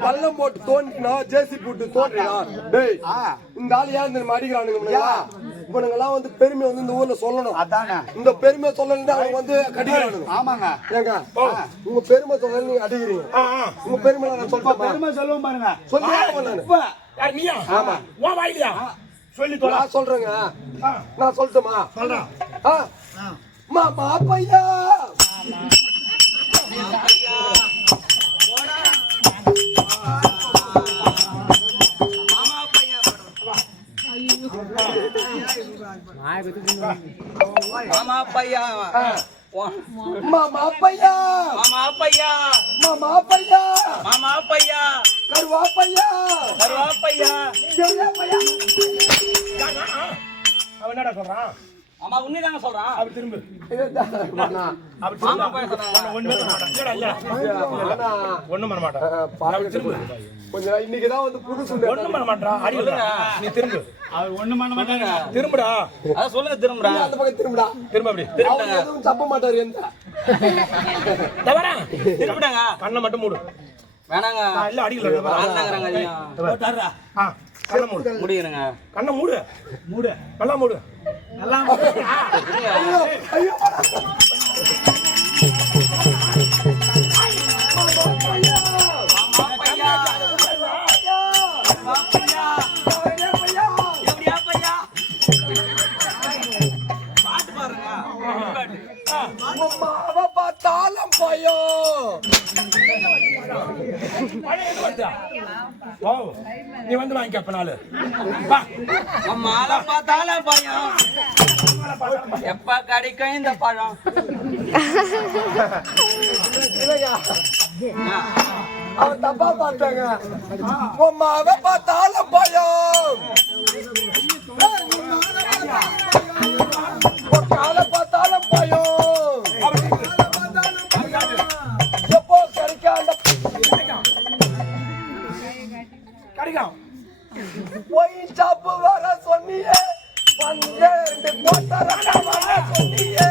பள்ளம் போட்டு தோன்றினார் ஜேசி போட்டு தோன்றினார் டேய் ஆ. இந்த ஆள் ஏன் தெரியுமா அடிக்கிறானுங்க இவனுங்களா? இவனுங்கெல்லாம் வந்து பெருமை வந்து இந்த ஊர்ல சொல்லணும். அதானே. இந்த பெருமை சொல்லணும் அவங்க வந்து கடிக்கிறானுங்க. ஆமாங்க. ஏங்க உங்க பெருமை சொல்ல நீங்க அடிக்கிறீங்க. உங்க பெருமை நான் சொல்லிட்டேன் பெருமை சொல்லுவோம் பாருங்க. சொல்லி நானு இப்ப. யார் நீயா? ஆமா. உன் வாயிலையா சொல்லி நான் சொல்றேங்க. நான் சொல்லட்டுமா? சொல்றேன். ஆ. மாமா பையா மாமா பையா. மாமா பையா மாமா பையா மாமா பையா மாமா பையா கருவா பையா கருவா பையா செவ்வா பையா அவன் என்னடா சொல்றான்? மாமா உண்மைதாங்க சொல்றான். அப்படி திரும்ப. திரும்ப. ஒண்ணுமே பண்ண மாட்டான். ஒண்ணும் பாருங்க. கொஞ்சம் இன்னைக்குதான் வந்து புதுசு ஒண்ணும் பண்ண மாட்டான். அடி. நீ திரும்ப. அவர் ஒண்ணு பண்ண மாட்டாங்க திரும்புடா. அதான் சொல்லுங்க திரும்புறா அந்த பக்கம் திரும்புடா. திரும்ப அப்படி. அவர் எதுவும் தப்ப மாட்டாரு எந்த? தவறா திரும்பிட்டாங்க கண்ணை மட்டும் மூடு. வேணாங்க. நான் இல்ல அடிக்கல கண்ணை மூடு. முடிக்கிறேங்க கண்ணை மூடு. மூடு. நல்லா மூடு. நல்லா ஐயோ. வா மாலை பார்த்தால பையன் எப்ப கிடைக்கும் இந்த பழம்? அவன் தப்பா பார்த்தாங்க. அம்மாவை பார்த்தாலும் பயம். ஒரு காலை பார்த்தாலும் பயம். எப்போ கிடைக்காத கிடைக்கும். போய் சாப்பு வர சொன்னியே வந்து போட்டரான வர சொன்னியே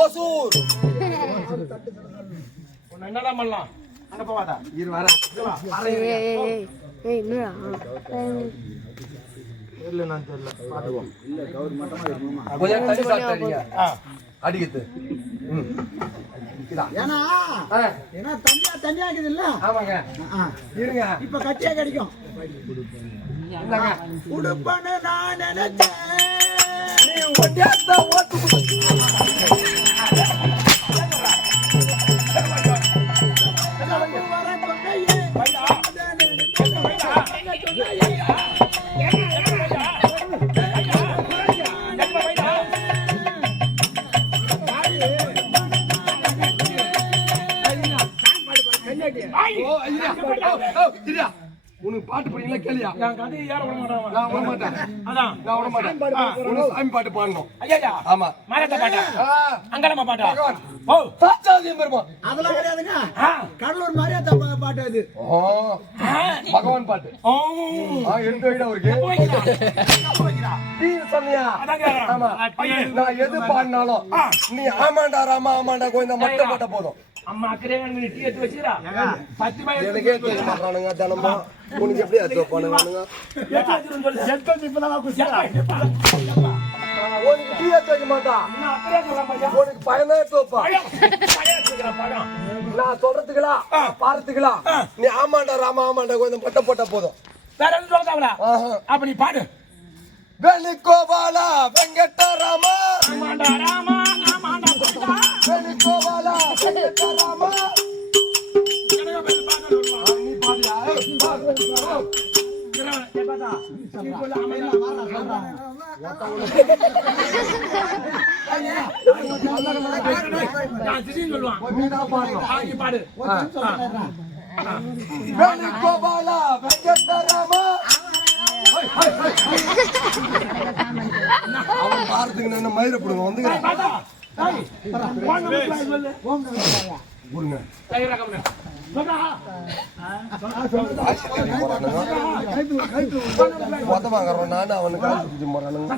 ஓசூர். என்னடா பண்ணலாம்? அங்க போவாதா இரு வர ஏய் ஏய் ஏய் ஏய் என்னடா? இல்ல நான் கொஞ்சம் சாப்பிட்டீங்க அடிக்குது. ஏன்னா ஏன்னா தனியா தனியா இருக்குது இல்ல? ஆமாங்க. இருங்க. இப்ப கட்டியா கிடைக்கும். உடுப்பன்னு நான் நினைச்சேன். நீ ஒண்டியாத்த ஓட்டு பாட்டு படிக்கலாம் கேளியா? என் கதையை ஏற விட மாட்டான் நான் விட மாட்டேன். அதான். நான் விட மாட்டேன். உனக்கு சாமி பாட்டு பாடணும். ஐயா ஆமா. மரத்த பாட்டா? அங்கலமா பாட்டா? பகவான். ஓ. சாச்சாதியம் பெருமான் அதெல்லாம் கிடையாதுங்க. கடலூர் மாதிரியா தப்பா பாட்டு அது. ஓ. பகவான் பாட்டு. ஓ. ஆ எடுத்து வைடா அவருக்கு? அதான் கேக்குறேன். ஆமா. நான் எது பாடினாலும். நீ ஆமாண்டா ராமா ஆமாண்டா கோயந்தா மட்டும் போட்ட போதும். அம்மா நீ டீ எடுத்து வச்சிரா பத்து பையன் எனக்கே தெரிய மாட்டானுங்க தினமும். உனக்கு எப்படி அது பண்ணுவானுங்க எடுத்து வச்சிருன்னு சொல்லு. செத்து வந்து இப்பதான் குசியா எப்பா, எப்பா. உனக்கு டீ எடுத்து வைக்க மாட்டான் நான் பையா. உனக்கு. நான் நீ ஆமாண்டா ராமா ஆமாண்டா கோயந்தா மட்டும் போட்டா போதும். வேற எதுவும் சொல்ல தேவையில்ல. ஆஹா. அப்ப நீ பாடு. வேணுகோபாலா வெங்கடராமா ஆமாண்டா ராமா ஆமாண்டா. வேணுகோபாலா வெங்கடராமா அவன் பாரத்துக்கு நான் மயிரை போடுங்க வந்துக்கிறேன் உத வாங்குறோம் நான் அவனுக்கு காசு பிடிச்சி போறானுங்க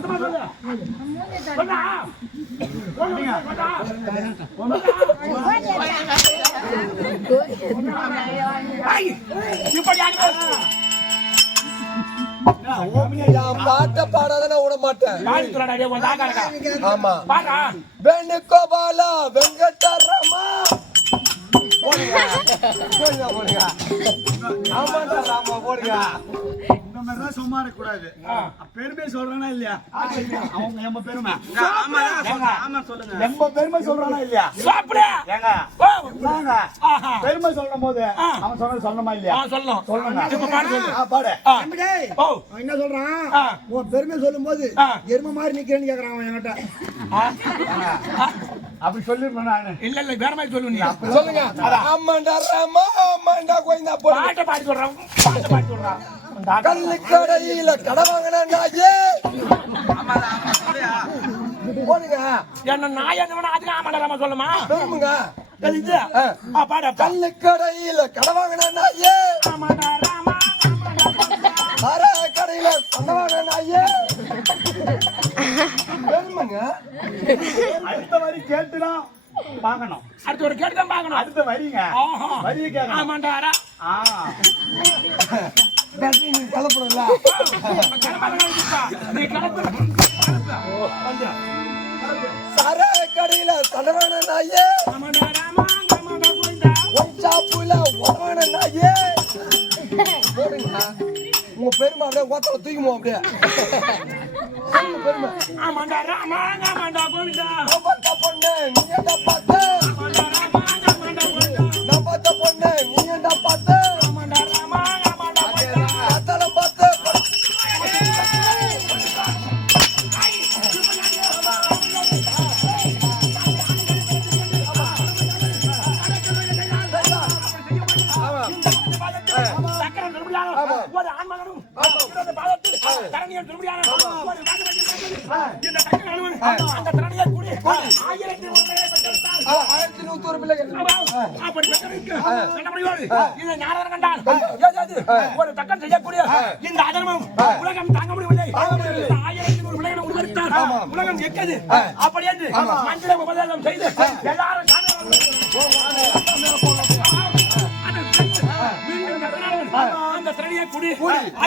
பாட்டை பாடாத நான் விட மாட்டேன். ஆமா. வேணுகோபாலா வெங்கடராமா போடுங்க போடுங்க போடுங்க ஆமாண்டா ராமா போடுங்க இந்த மாதிரி தான் சும்மா இருக்க கூடாது பெருமை சொல்றானா இல்லையா அவங்க எம்ப பெருமை ஆமா ஆமா சொல்லுங்க எம்ப பெருமை சொல்றானா இல்லையா சாப்பிடு. ஏங்க ஓ, பெருமை சொல்லும் போது அவன் சொன்னது சொல்லணுமா ஆ, இல்லையா சொல்லணும். சொல்லணுங்க பாடு சொல்லு. ஆ, ஓ, அவன் என்ன சொல்றான் ஆ. உன் பெருமை சொல்லும் போது ஆ. எரும மாதிரி நிக்கிறேன்னு கேக்குறான் அவன் என்கிட்ட அப்படி சொல்லிருப்பேன் நானு. இல்ல இல்ல வேற மாதிரி சொல்லு நீ சொல்லுங்க. ஆமாண்டா ராமா ஆமாண்டா கோயிந்தா போடுங்க பாட்டை பாடி சொல்றான் பாட்டை பாடி சொல்றான் கல்லு கடையில கடை வாங்கின நாயே போடுங்க. என்ன நாய் என்ன அதுக்கு ஆமாடா சொல்லுமா? பெருமுங்க இது. ஆ. பாடு கல்லு கடையில கடை வாங்கின நாயே ஆமாடா ராமா கடையில சண்டை வாங்கின நாயே பெருமுங்க அடுத்த வரி கேட்டுதான் பார்க்கணும். அடுத்து ஒரு கேட்டு தான் பார்க்கணும். அடுத்த வரிங்க. வரியை கேட்கணும். ஆமாண்டா ரா. ஆ. பேட்டரி நீ கலப்படல. நீ. சர கடையில வாங்கின நாயே. ஒன் ஷாப்புல உடவான நாயே. போடுங்க உங்க பெருமை அப்படியே ஓத்தல தூக்கிமோ அப்படியே பெருமை ஆமாண்டா ராமா ஆமாண்டா கோயிந்தா நான் பொண்ணு நீ என்ன பார்த்த ஆமாண்டா ராமா பொண்ணு நீ பார்த்த கண்டபடியோடு இதை கண்டால் ஏதாவது ஒரு தக்கம் செய்யக்கூடிய இந்த அதர்மம் உலகம் தாங்க முடியவில்லை. ஆயிரத்தி நூறு உருவெடுத்தார் உலகம் எக்கது அப்படி என்று மஞ்சள உபதேசம் செய்து எல்லாரும் அந்த திரணியை கூடி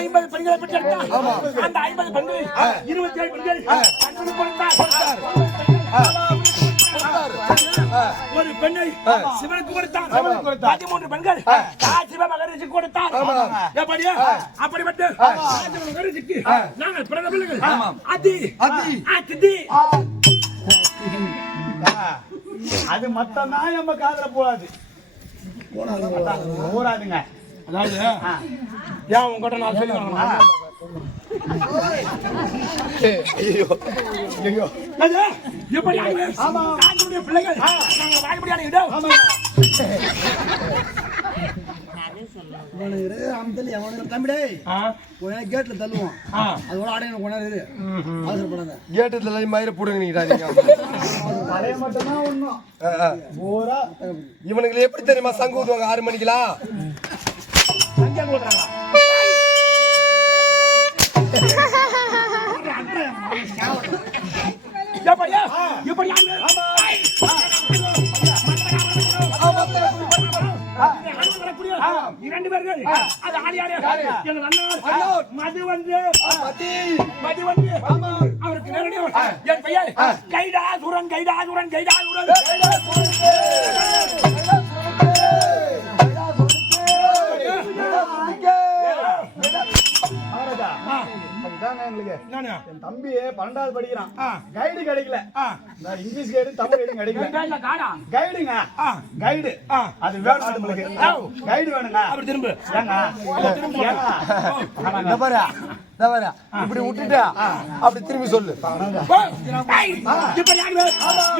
ஐம்பது பெண்களை பெற்றெடுத்தார். அந்த ஐம்பது பெண்களில் இருபத்தி ஏழு பெண்கள் கொடுத்தார். ஒரு பெண்ணை சிவனுக்கு கொடுத்தார். பதிமூன்று பெண்கள் சிவ மகரிஷி கொடுத்தார். எப்படியா? அப்படிப்பட்ட சிவ மகரிஷிக்கு நாங்கள் பிறந்த பிள்ளைகள். அதி. அதி. அதி அது மத்தம்தான் நம்ம காதுல போகாது. போறாதுங்க அதாவது ஏன் உங்ககிட்ட நான் சொல்லி எப்படி பிள்ளைகள் நாங்க வாழப்படியான இடம் கேட்ல தள்ளுவோம் அதோட அடையணும் கொண்டாரு அவசரப்படாத கேட்டதுல போடுங்க இவனுக்கு எப்படி தெரியுமா சங்கு ஊதுவாங்க ஆறு மணிக்கெல்லாம் இரண்டு பேர்கள். அது ஆடி ஆடி எங்கள் அண்ணன் மது வந்து. மதி. வந்து. அவருக்கு நேரடியாக என் பெயர் கைடாசுரன் கைடாசுரன் கைடாசுரன் ஆரதா இதாங்க எங்களுக்கு. நானு. என் தம்பி பன்னெண்டாவது படிக்கிறான். கைடு கிடைக்கல. இங்கிலீஷ் கைடு தமிழ் கைடு கிடைக்கல. கைடுங்க கைடு. அது வேணும் நம்மளுக்கு. கைடு வேணுங்க அப்படி திரும்ப. ஏங்க திரும்ப பாரு தவிர இப்படி விட்டுட்டு அப்படி திரும்பி சொல்லு?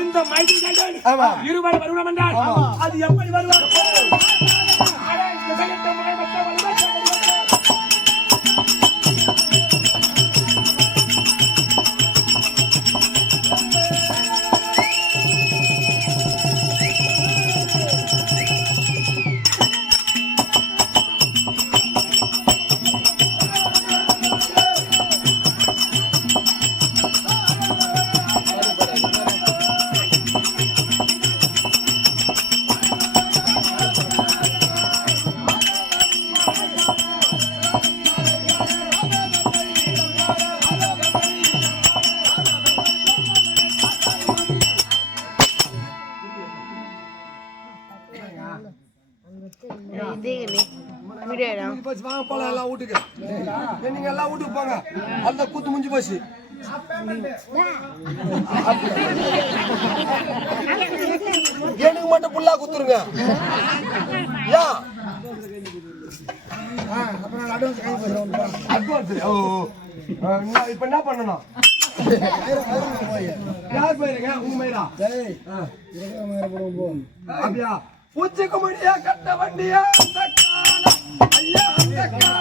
இந்த மைதில். இருவர் வருவனம் என்றால் அது எப்படி வருவார் எல்லாம் வீட்டுக்கு போங்க. அந்த கூத்து முடிஞ்சு போச்சு. எனக்கு மட்டும் புல்லா குத்துருங்க. ஏன் அட்வான்ஸ் ஓ இப்ப என்ன பண்ணணும்? யார் போயிருங்க? உங்க மயிரா. அப்படியா? பூச்சிக்கு முடியா கட்ட வண்டியா அந்த காலம். ஐயா அந்த காலம்.